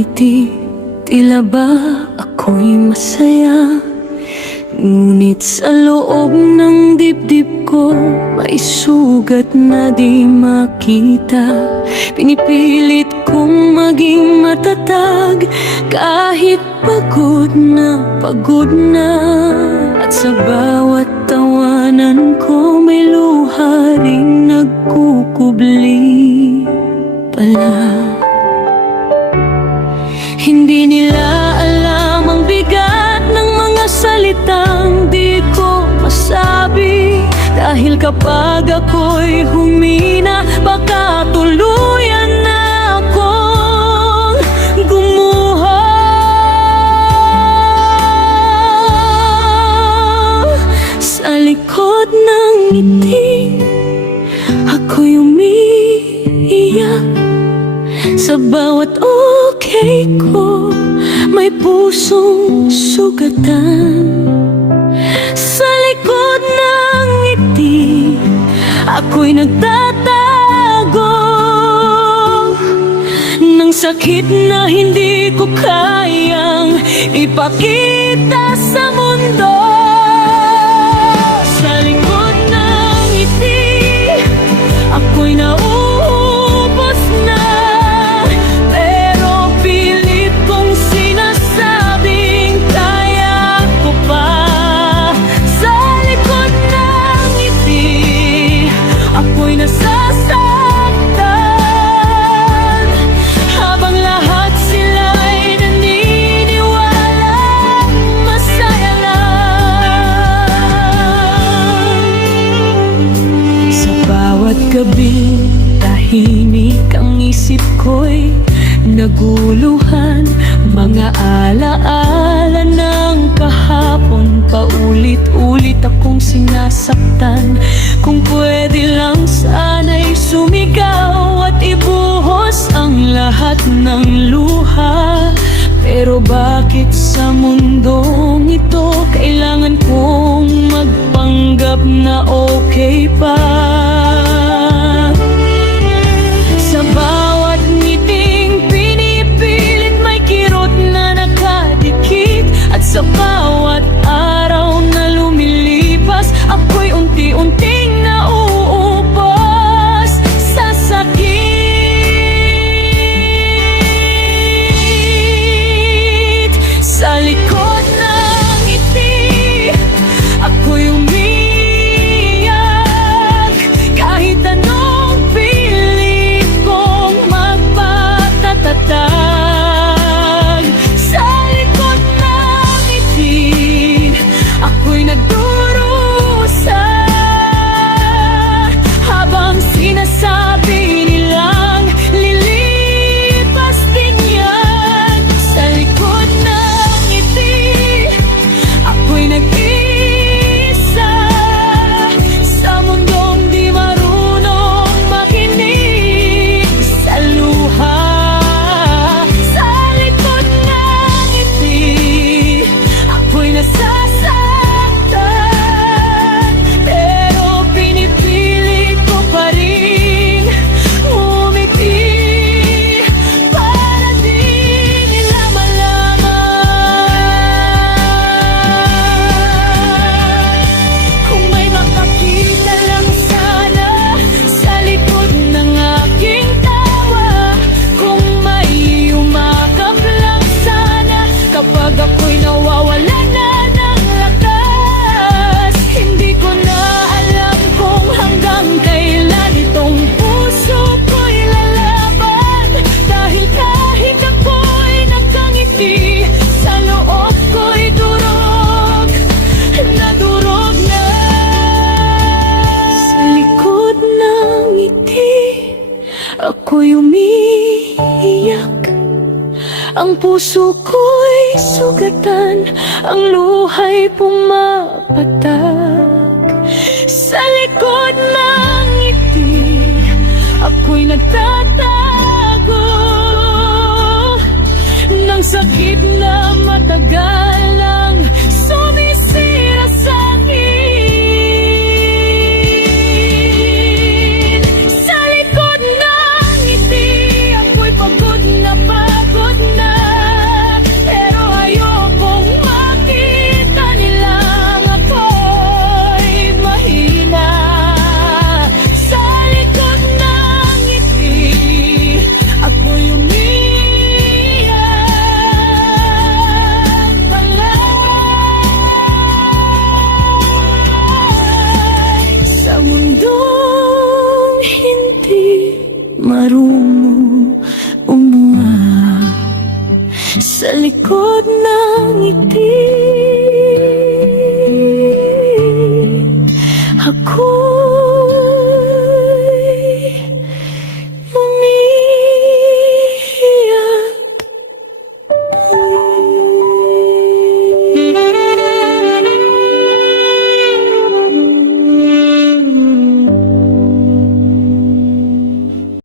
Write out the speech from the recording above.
ngiti, tila ba ako'y masaya? Ngunit sa loob ng dibdib ko may sugat na di makita. Pinipilit kong maging matatag kahit pagod na at sa bawat tawanan ko may luha ring nagkukubli pala. Hindi nila alam ang bigat ng mga salitang di ko masabi, dahil kapag ako'y humina baka tuluyan na akong gumuho. Sa likod ng ngiti ako'y umiiyak. Sa bawat okay ko may pusong sugatan. Sa likod ng ngiti ako'y nagtatago ng sakit na hindi ko kayang ipakita sa mundo. Sa likod ng ngiti ako'y nauubos na, nasasaktan, habang lahat sila'y naniniwala masaya lang. Sa bawat gabi tahimik ang isip ko'y naguluhan, mga alaala ng kahapon, paulit-ulit akong sinasaktan. Kung pwede lang sana'y sumigaw at ibuhos ang lahat ng luha. Pero bakit sa mundong ito kailangan kong magpanggap na okay pa? Sa bawat ngiting pinipilit may kirot na nakadikit, at sa bawat araw na lumilipas ako'y unti-unting nauubos sa sakit. Sa likod ng ngiti ako'y umiiyak, kahit anong pilit kong magpatatatag. Sa likod ng ngiti ako'y nagdurusa, habang sinasabi nilang lilipas din yan. Sa likod ng ngiti ako'y nag-iisa sa mundong di marunong makinig sa luha. Sa likod ng ngiti ako'y nasasaktan, pero pinipili ko pa rin umiti para di nila malaman. Kung may makakita lang sana sa likod ng aking tawa, kung may umakap lang sana kapag ako'y nawawala na ng lakas. Hindi ko na alam kung hanggang kailan itong puso ko'y lalaban, dahil kahit ako'y nakangiti sa loob ko'y durog na durog na. Sa likod ng ngiti ako'y umiiyak, ang puso ko'y sugatan, ang luha'y pumapatag. Sa likod ng ngiti ako'y nagtatago ng sakit na matagal lang sumisira sa akin. Sa likod ng ngiti ako'y pagod na sa likod ng ngiti. Ako